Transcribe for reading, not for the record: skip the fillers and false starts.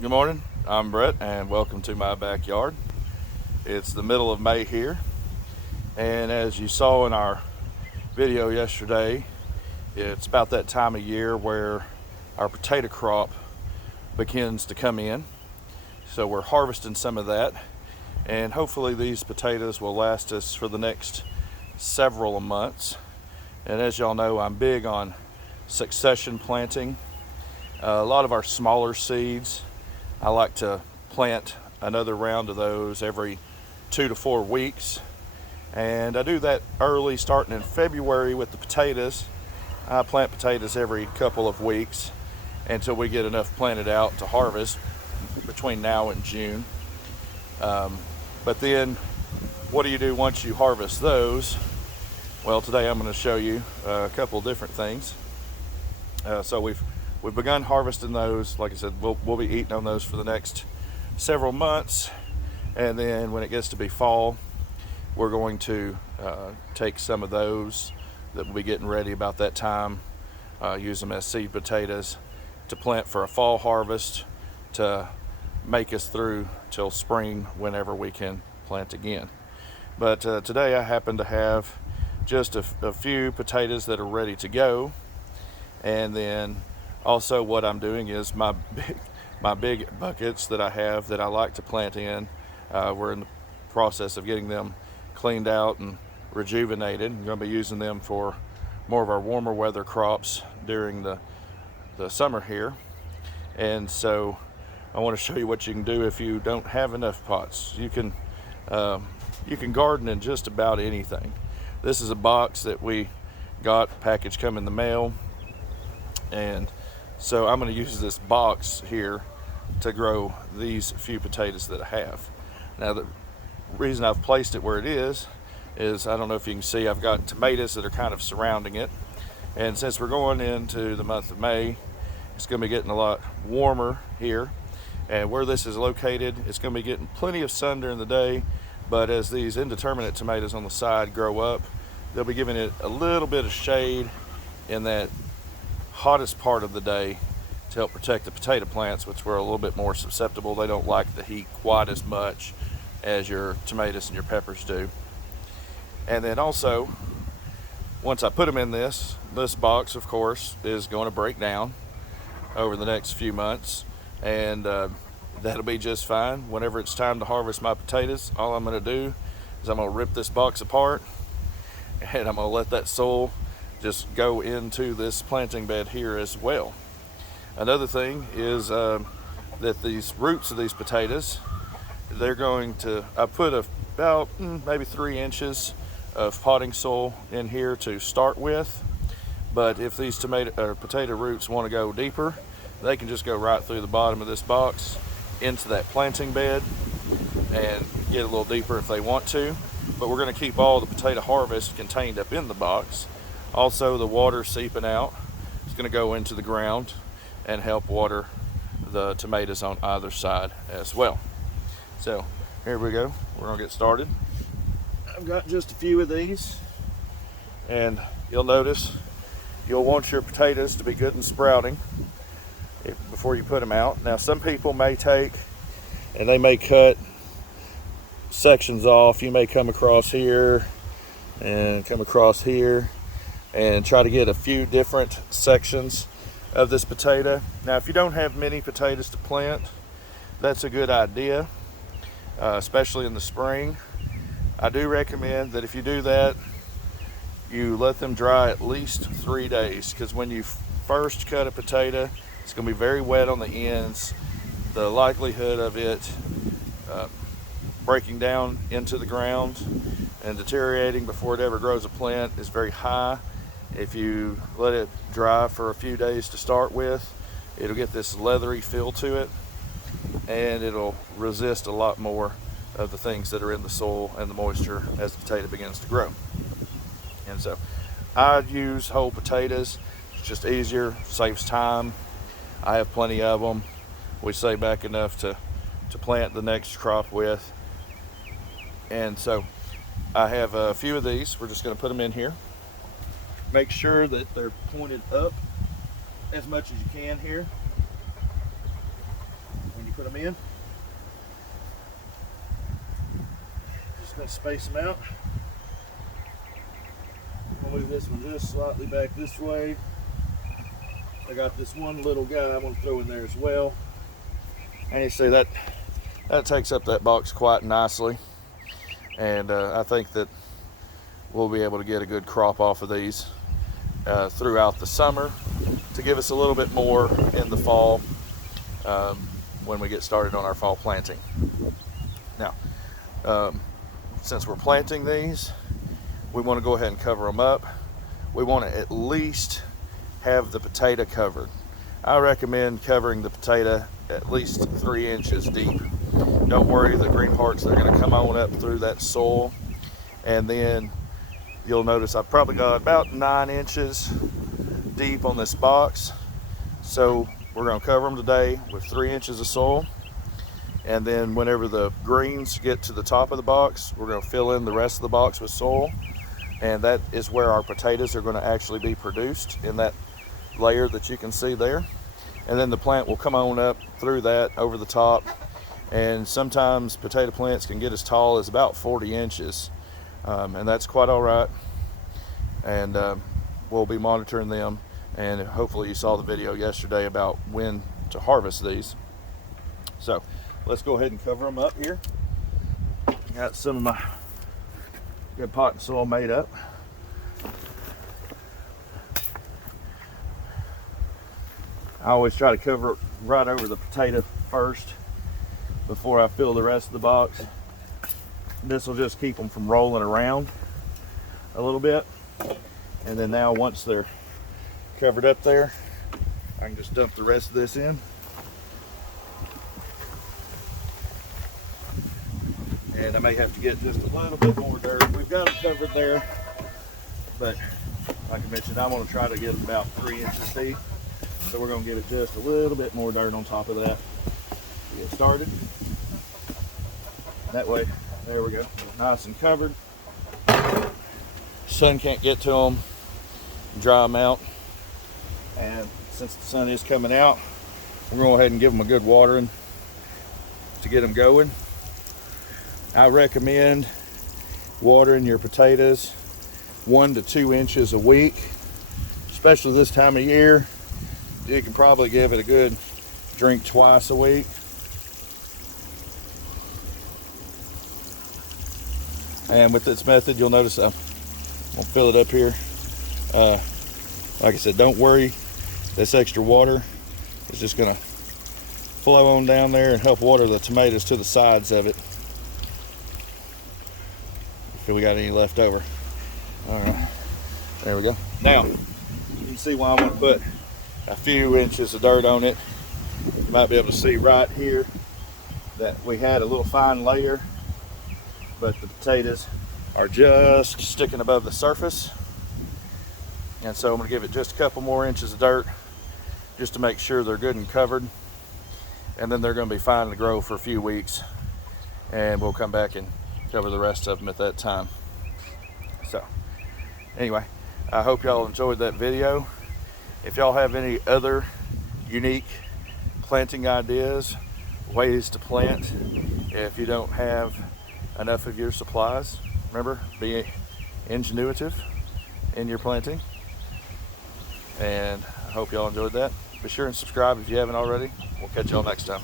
Good morning, I'm Brett and welcome to my backyard. It's the middle of May here, and as you saw in our video yesterday, it's about that time of year where our potato crop begins to come in. So we're harvesting some of that, and hopefully these potatoes will last us for the next several months. And as y'all know, I'm big on succession planting. A lot of our smaller seeds, I like to plant another round of those every 2 to 4 weeks. And I do that early, starting in February with the potatoes. I plant potatoes every couple of weeks until we get enough planted out to harvest between now and June. But then what do you do once you harvest those? Well, today I'm going to show you a couple different things. So we've begun harvesting those. Like I said, we'll be eating on those for the next several months, and then when it gets to be fall, we're going to take some of those that will be getting ready about that time, use them as seed potatoes to plant for a fall harvest to make us through till spring whenever we can plant again. But today I happen to have just a few potatoes that are ready to go, and then also what I'm doing is my big buckets that I have that I like to plant in. We're in the process of getting them cleaned out and rejuvenated. We're going to be using them for more of our warmer weather crops during the summer here. And so I want to show you what you can do if you don't have enough pots. You can garden in just about anything. This is a box that we got, package come in the mail, and so I'm going to use this box here to grow these few potatoes that I have. Now the reason I've placed it where it is I don't know if you can see, I've got tomatoes that are kind of surrounding it. And since we're going into the month of May, it's going to be getting a lot warmer here. And where this is located, it's going to be getting plenty of sun during the day, but as these indeterminate tomatoes on the side grow up, they'll be giving it a little bit of shade in that hottest part of the day to help protect the potato plants, which were a little bit more susceptible. They don't like the heat quite as much as your tomatoes and your peppers do. And then also, once I put them in this box, of course, is going to break down over the next few months, and that'll be just fine. Whenever it's time to harvest my potatoes, all I'm going to do is I'm going to rip this box apart, and I'm going to let that soil just go into this planting bed here as well. Another thing is that these roots of these potatoes, they're going to, I put about maybe 3 inches of potting soil in here to start with, but if these potato roots want to go deeper, they can just go right through the bottom of this box into that planting bed and get a little deeper if they want to. But we're going to keep all the potato harvest contained up in the box. Also, the water seeping out is going to go into the ground and help water the tomatoes on either side as well. So here we go. We're going to get started. I've got just a few of these, and you'll notice you'll want your potatoes to be good and sprouting before you put them out. Now, some people may take and they may cut sections off. You may come across here and come across here and try to get a few different sections of this potato. Now, if you don't have many potatoes to plant, that's a good idea, especially in the spring. I do recommend that if you do that, you let them dry at least 3 days, because when you first cut a potato, it's going to be very wet on the ends. The likelihood of it breaking down into the ground and deteriorating before it ever grows a plant is very high. If you let it dry for a few days to start with, it'll get this leathery feel to it, and it'll resist a lot more of the things that are in the soil and the moisture as the potato begins to grow. And so I use whole potatoes. It's just easier, saves time. I have plenty of them. We save back enough to plant the next crop with. And so I have a few of these. We're just going to put them in here. Make sure that they're pointed up as much as you can here. When you put them in. Just gonna space them out. I'm gonna move this one just slightly back this way. I got this one little guy I'm gonna throw in there as well. And you see that takes up that box quite nicely. And I think that we'll be able to get a good crop off of these throughout the summer to give us a little bit more in the fall when we get started on our fall planting. Now, since we're planting these, we want to go ahead and cover them up. We want to at least have the potato covered. I recommend covering the potato at least 3 inches deep. Don't worry, the green hearts, they're going to come on up through that soil. And then you'll notice I've probably got about 9 inches deep on this box. So we're going to cover them today with 3 inches of soil. And then whenever the greens get to the top of the box, we're going to fill in the rest of the box with soil. And that is where our potatoes are going to actually be produced, in that layer that you can see there. And then the plant will come on up through that over the top. And sometimes potato plants can get as tall as about 40 inches. And that's quite all right. And we'll be monitoring them. And hopefully you saw the video yesterday about when to harvest these. So let's go ahead and cover them up here. Got some of my good potting soil made up. I always try to cover it right over the potato first before I fill the rest of the box. This will just keep them from rolling around a little bit. And then now, once they're covered up there, I can just dump the rest of this in. And I may have to get just a little bit more dirt. We've got it covered there, but like I mentioned, I'm going to try to get it about 3 inches deep. So we're going to give it just a little bit more dirt on top of that to get started. That way, there we go, nice and covered. Sun can't get to them, dry them out. And since the sun is coming out, we're going to go ahead and give them a good watering to get them going. I recommend watering your potatoes 1 to 2 inches a week, especially this time of year. You can probably give it a good drink twice a week. And with this method, you'll notice I'm gonna fill it up here. Like I said, don't worry, this extra water is just gonna flow on down there and help water the tomatoes to the sides of it. If we got any left over. All right, there we go. Now, you can see why I'm gonna put a few inches of dirt on it. You might be able to see right here that we had a little fine layer, but the potatoes are just sticking above the surface. And so I'm gonna give it just a couple more inches of dirt just to make sure they're good and covered. And then they're gonna be fine to grow for a few weeks. And we'll come back and cover the rest of them at that time. So anyway, I hope y'all enjoyed that video. If y'all have any other unique planting ideas, ways to plant, if you don't have enough of your supplies, remember, be ingenuitive in your planting. And I hope y'all enjoyed that. Be sure and subscribe if you haven't already. We'll catch y'all next time.